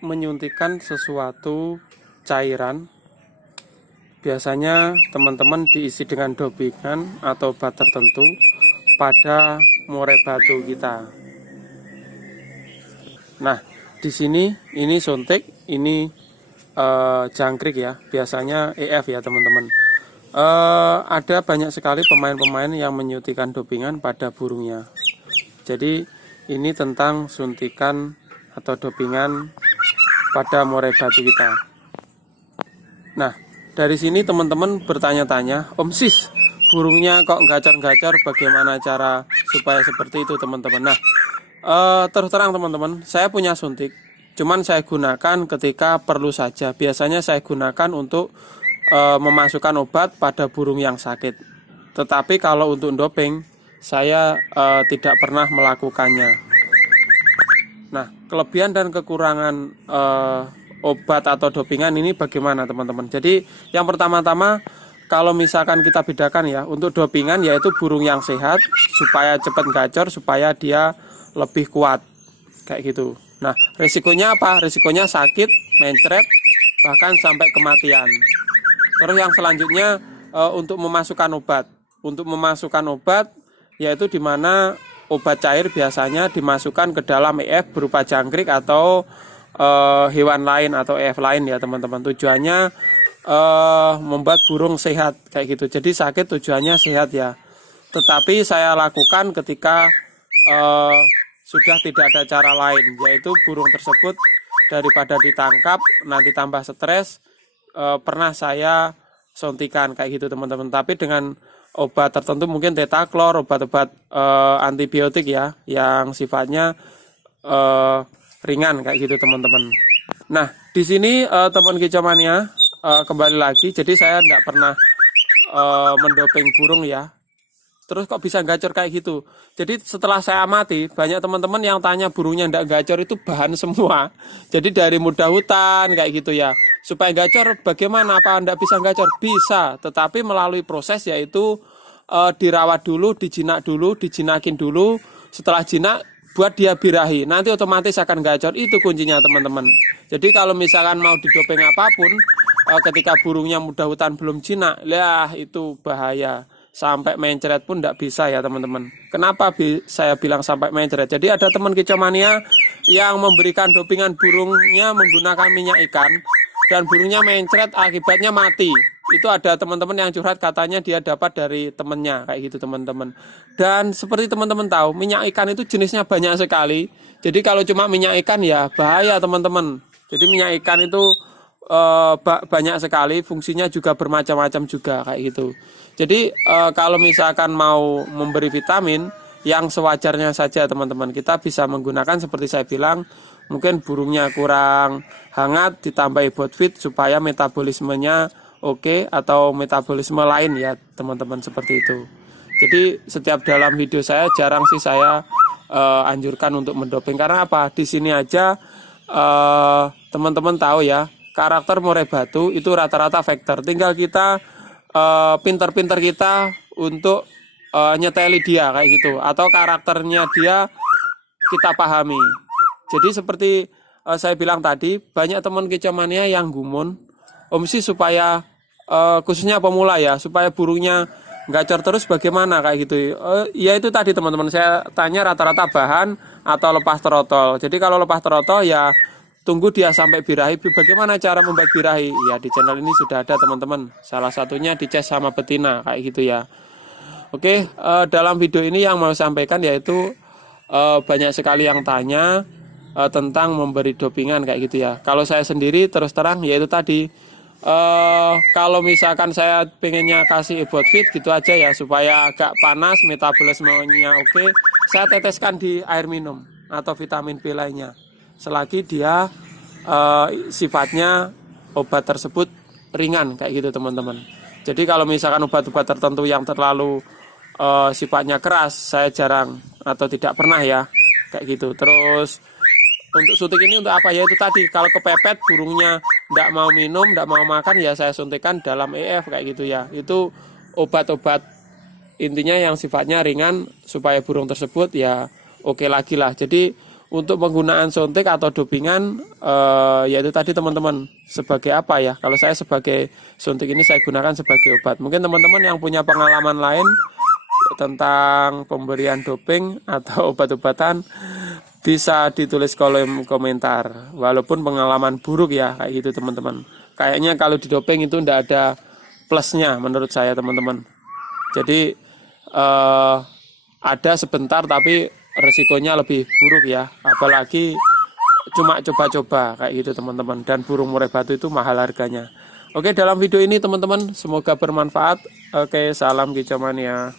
menyuntikkan sesuatu cairan. Biasanya teman-teman diisi dengan dopingan atau obat tertentu pada murai batu kita. Nah, di sini ini suntik, ini jangkrik ya, biasanya EF ya teman-teman. Ada banyak sekali pemain-pemain yang menyuntikkan dopingan pada burungnya. Jadi ini tentang suntikan atau dopingan pada murai batu kita. Nah, dari sini teman-teman bertanya-tanya, Om Sis, burungnya kok gacor-gacor, bagaimana cara supaya seperti itu teman-teman? Nah, terus terang teman-teman, saya punya suntik, cuman saya gunakan ketika perlu saja. Biasanya saya gunakan untuk memasukkan obat pada burung yang sakit. Tetapi kalau untuk doping, saya tidak pernah melakukannya. Nah, kelebihan dan kekurangan obat atau dopingan ini bagaimana teman-teman? Jadi yang pertama-tama, kalau misalkan kita bedakan ya, untuk dopingan yaitu burung yang sehat supaya cepat gacor, supaya dia lebih kuat kayak gitu. Nah, risikonya apa? Risikonya sakit, mencret, bahkan sampai kematian. Terus yang selanjutnya untuk memasukkan obat. Untuk memasukkan obat yaitu dimana obat cair biasanya dimasukkan ke dalam EF berupa jangkrik atau hewan lain atau EF lain ya teman-teman. Tujuannya membuat burung sehat kayak gitu. Jadi sakit tujuannya sehat ya. Tetapi saya lakukan ketika sudah tidak ada cara lain, yaitu burung tersebut daripada ditangkap nanti tambah stres, pernah saya suntikan kayak gitu teman-teman. Tapi dengan obat tertentu, mungkin tetaklor, obat-obat antibiotik ya, yang sifatnya ringan kayak gitu teman-teman. Nah, di sini teman kicomania kembali lagi. Jadi saya tidak pernah mendoping burung ya. Terus kok bisa gacor kayak gitu? Jadi setelah saya amati, banyak teman-teman yang tanya burungnya tidak gacor itu bahan semua. Jadi dari muda hutan kayak gitu ya. Supaya gacor bagaimana? Apa Anda bisa gacor? Bisa, tetapi melalui proses yaitu dirawat dulu, dijinak dulu, dijinakin dulu. Setelah jinak, buat dia birahi. Nanti otomatis akan gacor. Itu kuncinya teman-teman. Jadi kalau misalkan mau didoping apapun, ketika burungnya muda hutan belum jinak, lah itu bahaya. Sampai mencret pun tidak bisa ya teman-teman. Kenapa saya bilang sampai mencret? Jadi ada teman kicomania yang memberikan dopingan burungnya menggunakan minyak ikan dan burungnya mencret, akibatnya mati. Itu ada teman-teman yang curhat, katanya dia dapat dari temennya kayak gitu teman-teman. Dan seperti teman-teman tahu, minyak ikan itu jenisnya banyak sekali. Jadi kalau cuma minyak ikan ya bahaya teman-teman. Jadi minyak ikan itu banyak sekali, fungsinya juga bermacam-macam juga kayak gitu. Jadi kalau misalkan mau memberi vitamin yang sewajarnya saja teman-teman, kita bisa menggunakan seperti saya bilang, mungkin burungnya kurang hangat ditambahi botfit supaya metabolismenya oke, atau metabolisme lain ya teman-teman, seperti itu. Jadi setiap dalam video saya jarang sih saya anjurkan untuk mendoping, karena apa? Di sini aja teman-teman tahu ya, karakter murai batu itu rata-rata vektor. Tinggal kita pinter-pinter kita untuk nyeteli dia kayak gitu, atau karakternya dia kita pahami. Jadi seperti saya bilang tadi, banyak teman kicomania yang gumun, Om Sis, supaya khususnya pemula ya, supaya burungnya gacor terus bagaimana kayak gitu. Ya itu tadi teman-teman, saya tanya rata-rata bahan atau lepas trotol. Jadi kalau lepas trotol ya tunggu dia sampai birahi. Bagaimana cara membuat birahi? Ya di channel ini sudah ada teman-teman. Salah satunya dicas sama betina kayak gitu ya. Oke, dalam video ini yang mau sampaikan yaitu banyak sekali yang tanya tentang memberi dopingan kayak gitu ya. Kalau saya sendiri terus terang yaitu tadi, kalau misalkan saya pengennya kasih botfit gitu aja ya, supaya agak panas, metabolismenya oke, saya teteskan di air minum atau vitamin B lainnya. Selagi dia sifatnya obat tersebut ringan kayak gitu teman-teman. Jadi kalau misalkan obat-obat tertentu yang terlalu sifatnya keras, saya jarang atau tidak pernah ya kayak gitu. Terus untuk suntik ini untuk apa ya? Itu tadi, kalau kepepet burungnya tidak mau minum, tidak mau makan ya saya suntikan dalam EF kayak gitu ya. Itu obat-obat intinya yang sifatnya ringan supaya burung tersebut ya oke lagi lah. Jadi Untuk penggunaan suntik atau dopingan, yaitu tadi teman-teman, sebagai apa ya? Kalau saya sebagai suntik ini saya gunakan sebagai obat. Mungkin teman-teman yang punya pengalaman lain tentang pemberian doping atau obat-obatan bisa ditulis kolom komentar. Walaupun pengalaman buruk ya, kayak gitu teman-teman. Kayaknya kalau di doping itu tidak ada plusnya menurut saya teman-teman. Jadi ada sebentar tapi resikonya lebih buruk ya, apalagi cuma coba-coba kayak gitu teman-teman. Dan burung murai batu itu mahal harganya. Oke, dalam video ini teman-teman semoga bermanfaat. Oke, salam kicau mania.